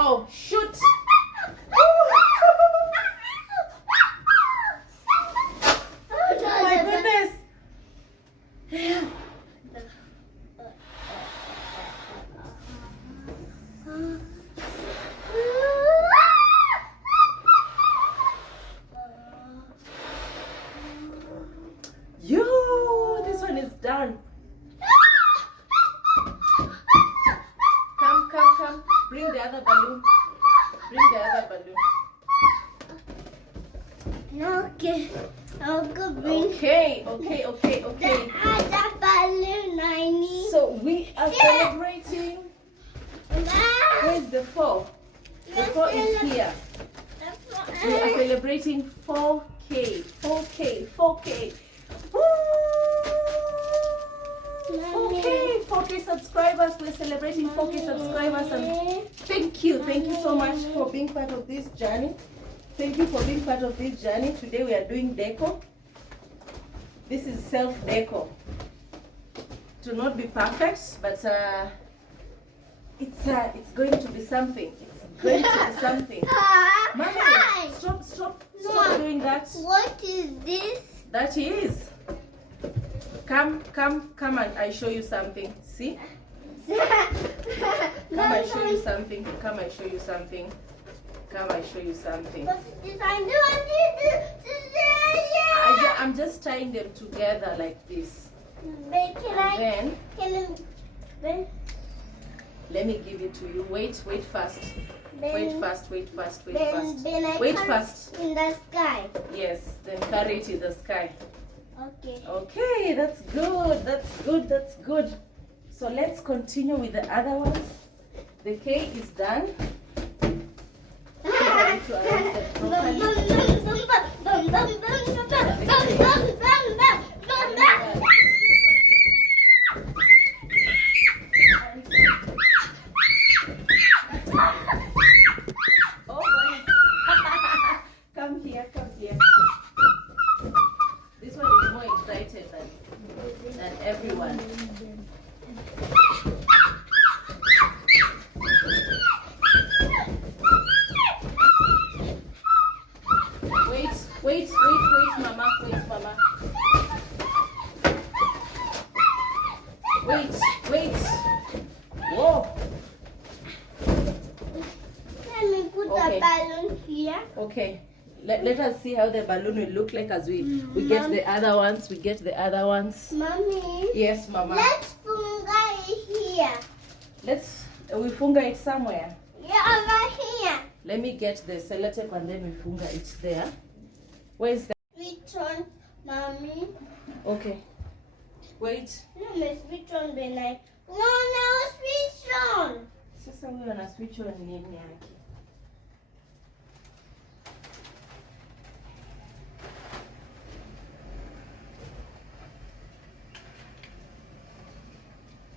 Oh, shoot. Oh my goodness. Yo, this one is done. Come. Bring the other balloon. Okay. I'll go bring Okay. the other balloon I need. So we are celebrating. Where's the 4? The 4 is here. We are celebrating 4K. 4K. Woo! 4K subscribers. We're celebrating 4K subscribers, and thank you so much for being part of this journey. Today we are doing decor. This is self-decor. To not be perfect, but it's going to be something. Mommy, stop doing that. What is this? That is. Come and I show you something. See? Come I show you something. What is this? I'm just tying them together like this. Then Let me give it to you. Wait fast. Wait fast. Then I carry in the sky. Yes, then carry it in the sky. Okay. Okay, that's good. So let's continue with the other ones. The cake is done. Try to arrange it properly. Oh boy. Come here. This one is more excited than everyone. Wait, Mama. Wait. Whoa. Let me put the balloon here. Okay. Let us see how the balloon will look like as we get the other ones. Mommy. Yes, Mama. Let's funga it here. We funga it somewhere. Yeah, over here. Let me get the sellotape and then we funga it there. Where is the Switch on, Mommy. Okay. Wait. No, switch on the light. No, switch on. Sasa wewe ana switch on nini yake?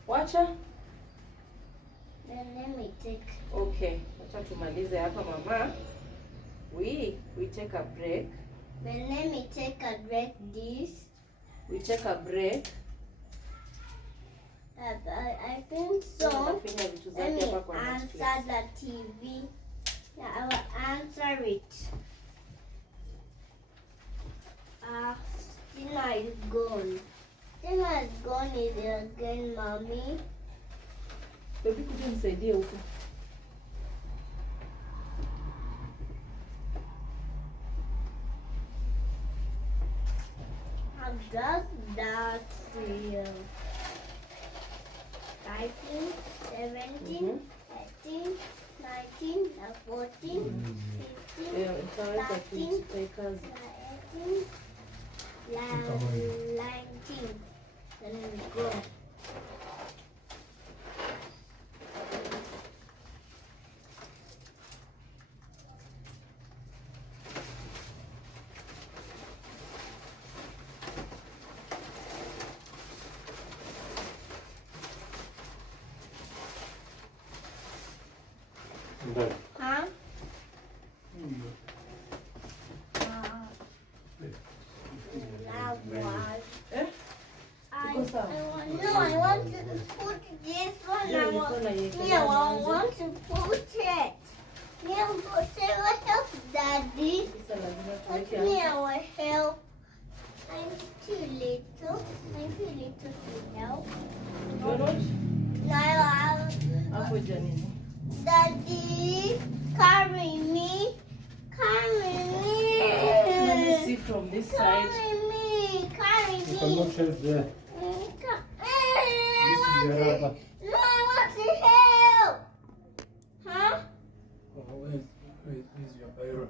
Wacha? Then let me take. Okay. Wacha tumalize hapa mama. We take a break. Then let me take a break this. We take a break. I think so. Let me answer the TV. Yeah, I will answer it. Stina is gone. Stina is gone again, Mommy. Baby, kuja nisaidie huko. How does that feel? 19, 17, 18, 19, 14, 15, 13, 18, 19. Then we go. Huh? That was. I want to put this one. I want to put it. Kuja nini? Daddy, carry me. Carry Let me me. see from this side. Carry me. Carry You me. cannot help there. This is your rubber. No, I want to help. Huh? Oh, where's your biro?